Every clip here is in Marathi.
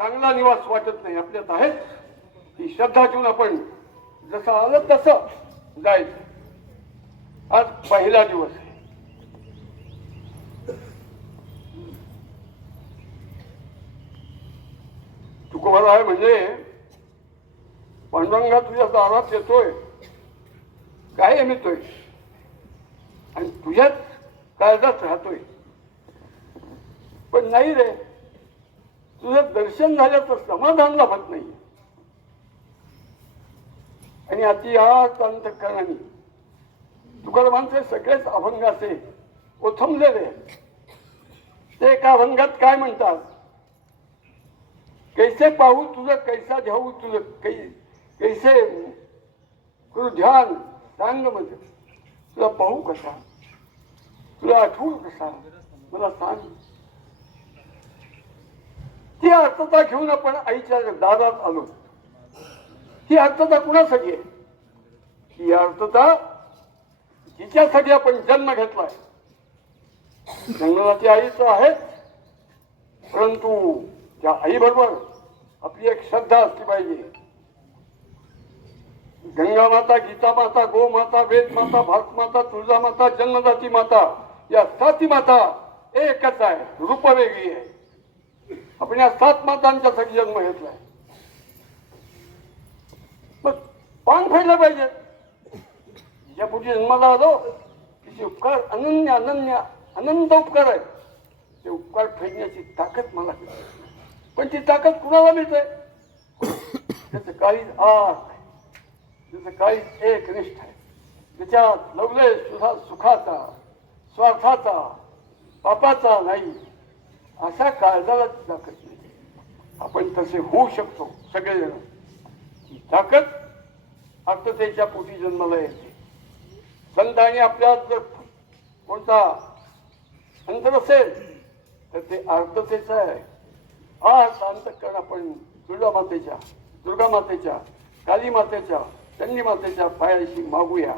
चांगला निवास वाटत नाही आपल्यात आहे ही श्रद्धा ठेवून आपण जसं आलं तसं जायचं आज पहिला दिवस आहे. तुकोबाला आहे म्हणजे पांडुरंगा तुझ्या दारात येतोय. काय येतोय? आणि तुझ्याच काळजात राहतोय. पण नाही रे. तुझं दर्शन झाल्याचं समाधान लाभत नाही. आणि अति अंतकरणाने तुकारामांचे सगळेच अभंगाचे ओथंबलेले ते एका अभंगात काय म्हणतात? कैसे पाहू तुझं कैसा घ्याऊ तुझं कै कैसे करू ध्यान? सांग म्हणजे तुला पाहू कसा? तुला आठवू कसा? मला सांग. ती अर्थता घेऊन आपण आईच्या दारात आलो. ही अर्थता कुणासाठी आहे? ही अर्थता जिच्यासाठी आपण जन्म घेतलाय. जंगलाची तर आहेत परंतु त्या आईबरोबर आपली एक श्रद्धा असली पाहिजे. गंगा माता गीता माता गो माता वेद माता भारत माता तुळजा माता जन्मदाती माता या साती माता एकच आहे रूप वेगळी आहे. आपण या सात मातांच्यासाठी जन्म घेतलाय. मग पान फेडलं पाहिजे. ज्या पुढे जन्माला आलो तिचे उपकार अनन्य अनन्य अनंत उपकार आहेत. ते उपकार फेडण्याची ताकद मला पण ती ताकद कुणाला मिळते? त्याचं काळीज आस आहे. त्याचं काळीज एक निष्ठ आहे त्याच्यात लवले सुधा सुखाचा स्वार्थाचा पापाचा नाही. अशा काळजाला दाखत ताकद आपण तसे होऊ शकतो सगळेजण. ही ताकद अर्थतेच्या पोटी जन्माला येते. संतांनी आपल्यात जर कोणता अंतर असेल तर ते अर्थतेचं आहे. आज अंतकरण आपण दुर्गा मातेच्या दुर्गा मातेच्या काली मातेच्या चंडी मातेच्या पायाशी मागूया.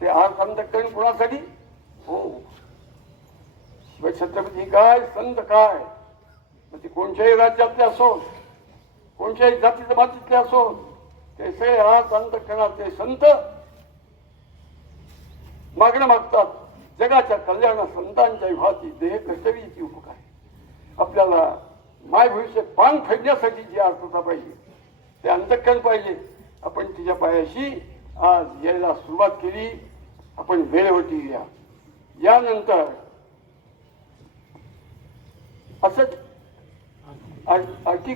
ते आज अंतकरण कोणासाठी? हो शिवछत्रपती काय संत काय? मग ते कोणत्याही राज्यातले असोत कोणत्याही जाती जमातीतले असोत ते सगळे अंतक्षणात ते संत मागणं मागतात. जगाच्या कल्याणा संतांच्या विभाची देह कर्तव्याची उपकार आपल्याला माय भविष्य पान फेडण्यासाठी जी अर्थता पाहिजे ते अंतकरण पाहिजे. आपण तिच्या पायाशी आज यायला सुरुवात केली. आपण वेळेवरती या यानंतर असंच आर्टिकल